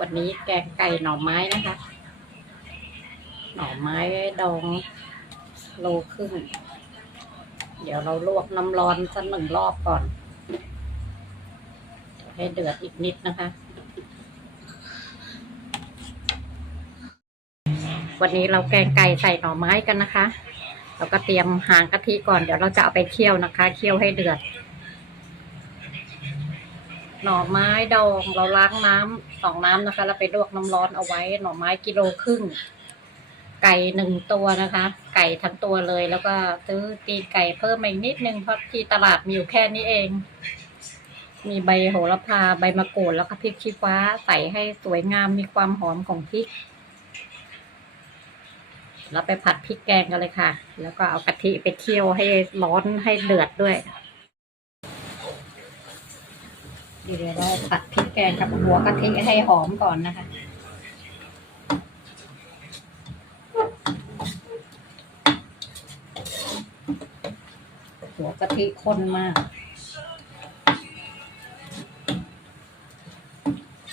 วันนี้แกงไก่หน่อไม้นะคะ หน่อไม้ดองโลครึ่ง เดี๋ยวเราลวกน้ำร้อนสักหนึ่งรอบก่อน ให้เดือดอีกนิดนะคะ วันนี้เราแกงไก่ใส่หน่อไม้กันนะคะ เราก็เตรียมหางกะทิก่อน เดี๋ยวเราจะเอาไปเคี่ยวนะคะ เคี่ยวให้เดือด หน่อไม้ดองเราล้างน้ำสองน้ำนะคะ แล้วไปลวกน้ำร้อนเอาไว้ หน่อไม้กิโลครึ่ง ไก่หนึ่งตัวนะคะ ไก่ทั้งตัวเลย แล้วก็ซื้อตีไก่เพิ่มมาอีกนิดนึงเพราะที่ตลาดมีอยู่แค่นี้เอง มีใบโหระพาใบมะกรูดแล้วก็พริกชี้ฟ้าใส่ให้สวยงามมีความหอมของพริกแล้วไปผัดพริกแกงกันเลยค่ะ แล้วก็เอากะทิไปเคี่ยวให้ร้อนให้เดือดด้วย เดี๋ยวเราผัดพริกแกงกับหัวกะทิให้หอมก่อนนะคะหัวกะทิข้นมาก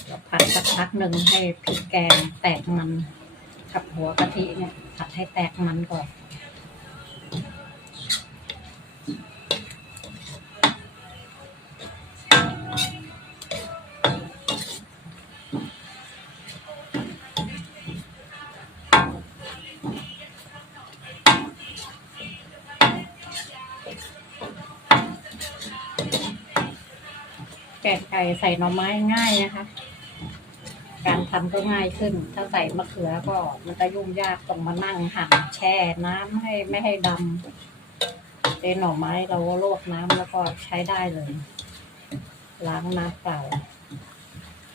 เราผัดสักพักหนึ่งให้พริกแกงแตกมัน กับหัวกะทิเนี่ยผัดให้แตกมันก่อน ก่ใส่หน่อไม้ง่ายนะคะ การทำก็ง่ายขึ้น ถ้าใส่มะเขือก็มันจะยุ่งยากต้องมานั่งหั่นแช่น้ำให้ไม่ให้ดำเป็นหน่อไม้เราก็ลวกน้ำแล้วก็ใช้ได้เลย ล้างน้ำเปล่า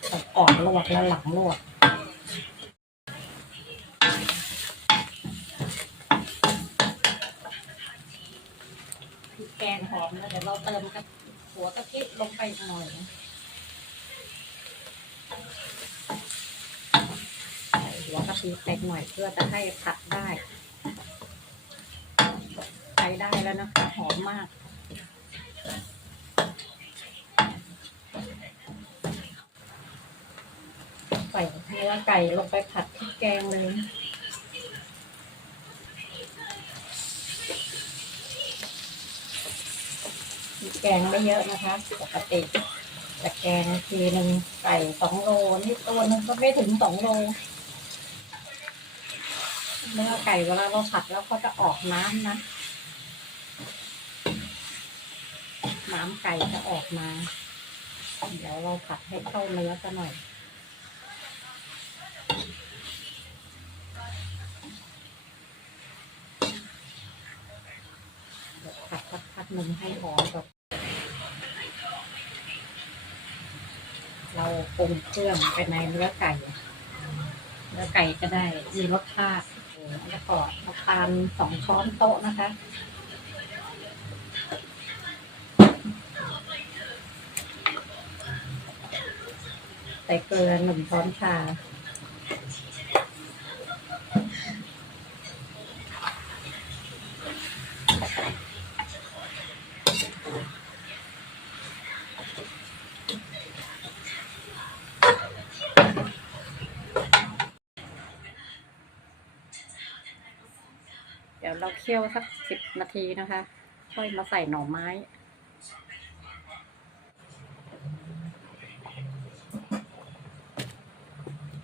แต่ก่อนลวกแล้วหลังลวก พริกแกงหอมแล้วเดี๋ยวเราเติมกับหัวกะทิลงไปอีกหน่อยใส่ หัวกะทิเล็กหน่อยเพื่อจะให้ผัดได้ใช้ได้แล้วนะคะ หอมมากใส่เนื้อไก่ลงไปผัดพริกแกงเลยแกงไม่เยอะนะคะปกติแต่แกงทีหนึ่งไก่สองโลนี่ตัวหนึงก็ไม่ถึงสองโล เนื้อไก่เวลาเราผัดแล้วก็จะออกน้ำนะน้ำไก่จะออกมา เดี๋ยวเราผัดให้เข้าเนื้อกันหน่อยผัดสักพักหนึ่งให้หอมก่อนเราปรุงเครื่องไปในเนื้อไก่ เนื้อไก่จะได้มีรสชาติ แล้วก็น้ำตาลสองช้อนโต๊ะนะคะใส่เกลือหนึ่งช้อนชา ยวเราเคี่ยวสักสิบนาทีนะคะ ค่อยมาใส่หน่อไม้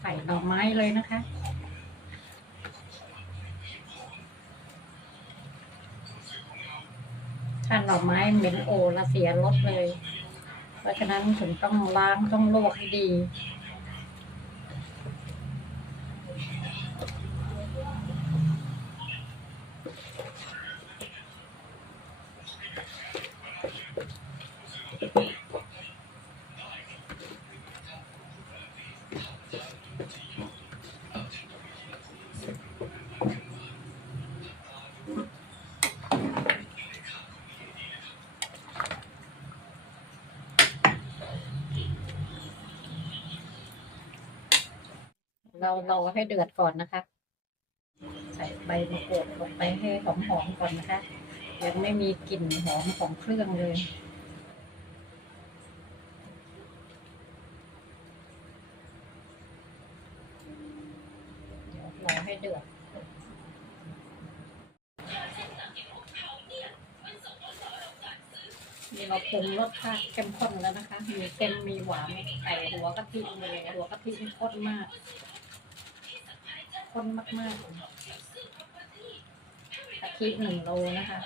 ใส่หน่อไม้เลยนะคะ ถ้าหน่อไม้เหม็นโอละเสียรสเลย เพราะฉะนั้นถึงต้องล้างต้องลวกให้ดี เรารอให้เดือดก่อนนะคะ ใส่ใบมะกรูดลงไปให้หอมๆก่อนนะคะ ยังไม่มีกลิ่นหอมของเครื่องเลยรอให้เดือดนี่เราปรุงรสชาติเข้มข้นแล้วนะคะ มีเค็มมีหวานใส่หัวกะทิเลยหัวกะทิข้นมาก ข้นมากๆกะทิหนึ่งโลนะคะ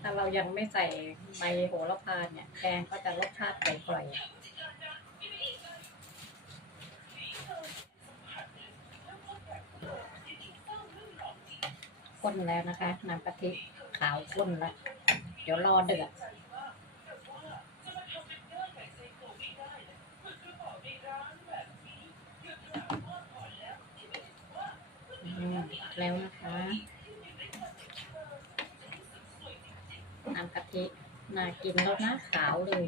ถ้าเรายังไม่ใส่ใบโหระพาเนี่ยแกงก็จะรสชาติกร่อยๆข้นแล้วนะคะน้ำกะทิขาวข้นแล้ว เดี๋ยวรอเดือดอืมแล้วนะคะ น้ำกะทิ น่ากินแล้วนะขาวเลย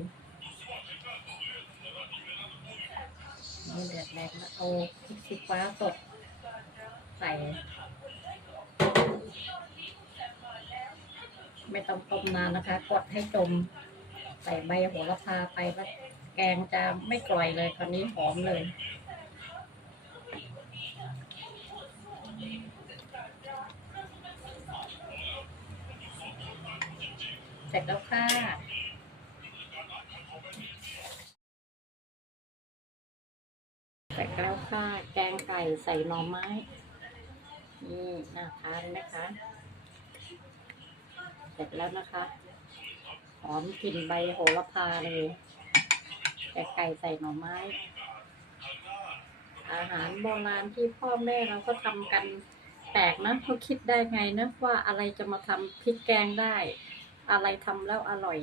นี่เดือดแรงแล้วเอาพริกชี้ฟ้าสดใส่ ไม่ต้องต้มนานนะคะ กดให้จม ใส่ใบโหระพาไปแล้วแกงจะไม่กร่อยเลยคราวนี้หอมเลย เสร็จแล้วค่ะเสร็จแล้วค่ะ แกงไก่ใส่หน่อไม้ นี่น่าทานไหมคะ เสร็จแล้วนะคะ หอมกลิ่นใบโหระพาเลยแกงไก่ใส่หน่อไม้ อาหารโบราณที่พ่อแม่เราก็ทำกันแปลกนะเขาคิดได้ไงนะว่าอะไรจะมาทำพริกแกงได้ อะไรทำแล้วอร่อย